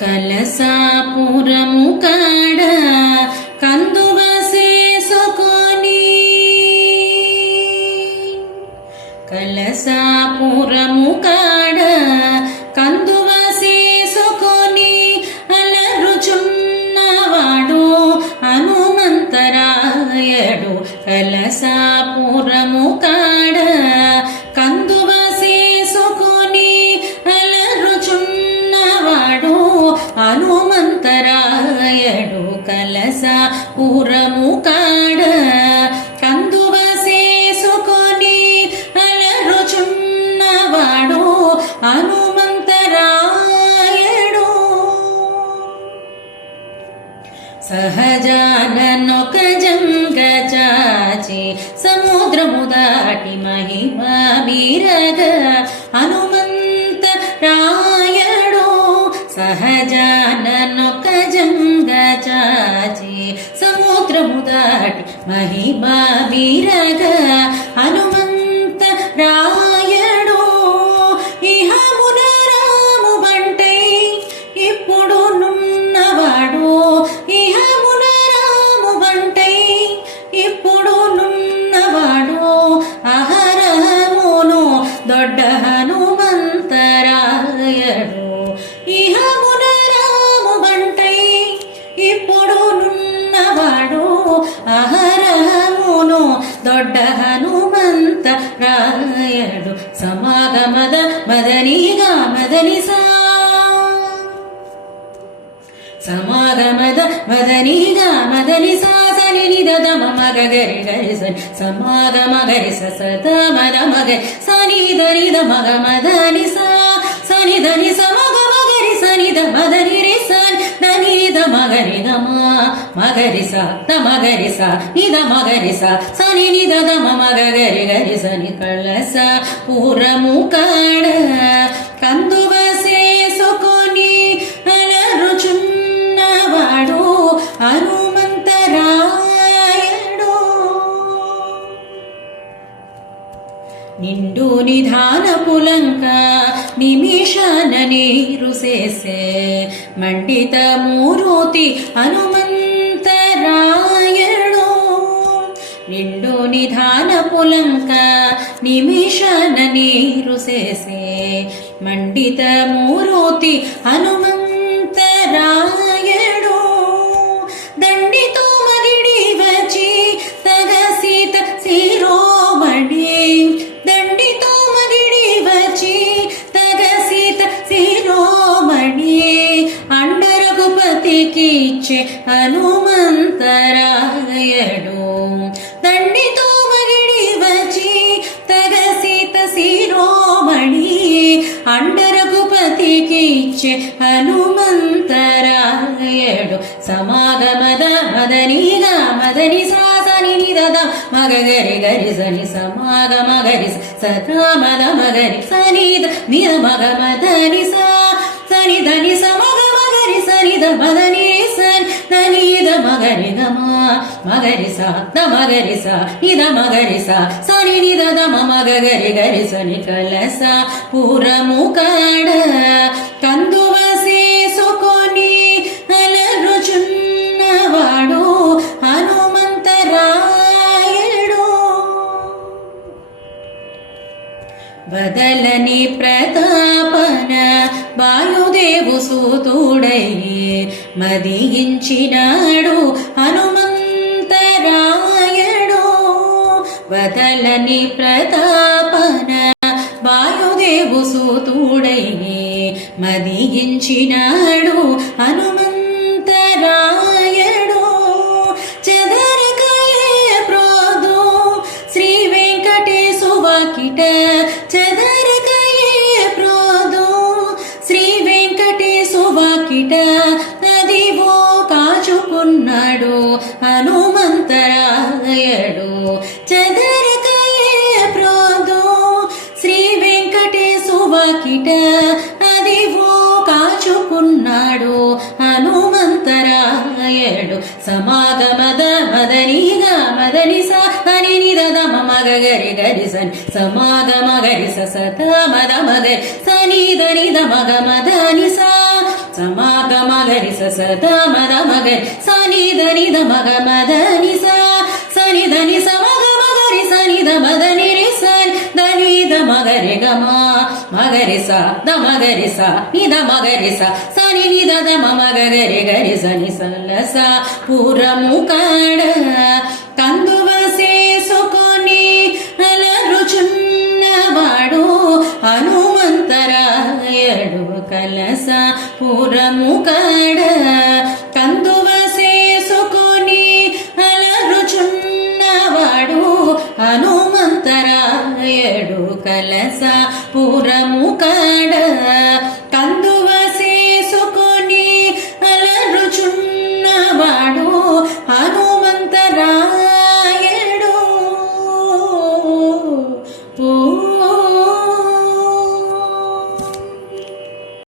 కలసాపురము కాడ కందువ చేసుకొని కలసాపురము కాడ కందువ చేసుకొని అలరుచున్నవాడు హనుమంతరాయడు. కలసాపురము కాడ కందువ చేసుకొని అలరుచున్నవాడు హనుమంతరాయడు. కలసాపురము కాడ కందువ చేసుకొని అలరుచున్నవాడు హనుమంతరాయడు. సహజాననొక జంగచాచి సముద్రము దాటి మహిమ వీరగ హనుమంతరాయడు. సహజాననొక జంగచాచి సముద్రము దాటి మహిమ వీరగ హనుమంతరాయడు. ఇహమున రాము బంటై ఇప్పుడు నున్నవాడు. ఇహమున రాము బంటై ఇప్పుడు నున్నవాడు. అహరమును దొడ్డ హనుమంతరాయడు. ఇహమున రాము బంటై ఇప్పుడు నున్నవాడు. అహరమును దొడ్డ హనుమంతరాయడు. సమాగమద మదనిగా మదనిసా సమాగమద మదనిగా మదనిసా సని నిదద మగ గరి గరి సని సమాగమ గరి సత మద మగ సని దరిద మగ మదనిసా సని దని సమగ మగరి సని ద మదని రి సని దని ద మగరి గమ మగరి స ద మగరి స నిద మగరి స సని నిద ద మగ గరి గరి సని కలసాపురము కాడ కందువ చేసుకొని అలరుచున్నవాడు హనుమంతరాయడు. నిండు నిధాన పులంక నిమిషాన నీరు చేసే మండిత మూర్తి హనుమంతరాయడు. నిండు నిధాన పులంక నిమిషాన నీరు చేసే మండిత మూర్తి హనుమంతరాయడు. దండితో మగిడి వచ్చి తగ సీత శిరోమణి. దండితో మగిడి వచ్చి తగ సీత శిరోమణి. అండ రఘుపతికి ఇచ్చే హనుమంతరాయడు. దండితో మగిడి వచ్చి తగ సీత శిరోమణి. అండ రఘుపతికి ఇచ్చే హనుమంతరాయడు. సమాగమద మదనిగా మదని సాసని నిదద మగ గరి గరి సని సమాగమ గరి సదా మద మగరి సని నిద మగ మదని సా సని దని సమగ మగరి సని ద మదని సని దని ద మగరి గమ మగరి సా ద మగరి సా నిద మగరి సా సని నిద ద మగ గరి గరి సని కలసాపురము కాడ కందువ చేసుకొని అలరుచున్నవాడు హనుమంతరాయడు. బదలని ప్రతాపన వాయుదేవు సూతుడై మదించినాడు హనుమంతరాయడు. బదలని ప్రతాపన వాయుదేవు సూతుడై మదించినాడు హనుమంతరాయడు. చెదరకయే ప్రోదు శ్రీ వెంకటేశు వాకిట. చెదరకయే ప్రోదు శ్రీ వెంకటేశు వాకిట. అదివో కాచుకున్నాడు హనుమంతరాయడు. చెదరకయే ప్రోదు శ్రీ వెంకటేశు వాకిట. అదివో కాచుకున్నాడు హనుమంతరాయడు. సమాగమద మదనిగా మదని సా అని నిదద మగ గరి గరి సని సమాగమ గరి సత మద మగ సని దని ద మగ మదని సా సమాగ మగరి సద మద మగరి సని దని ద మగ మద ని సని దని సమగ మగరి సని ద మద ని రి సని దని ద మగరి గమ మగరి స ద మగరి స ని ద మగరి స సని ని ద ద మగరి గరి సని సల స పూరము కాడ కందువ చేసుకొని అలరుచున్నవాడు హనుమంతరాయడు కలస పురము కాడ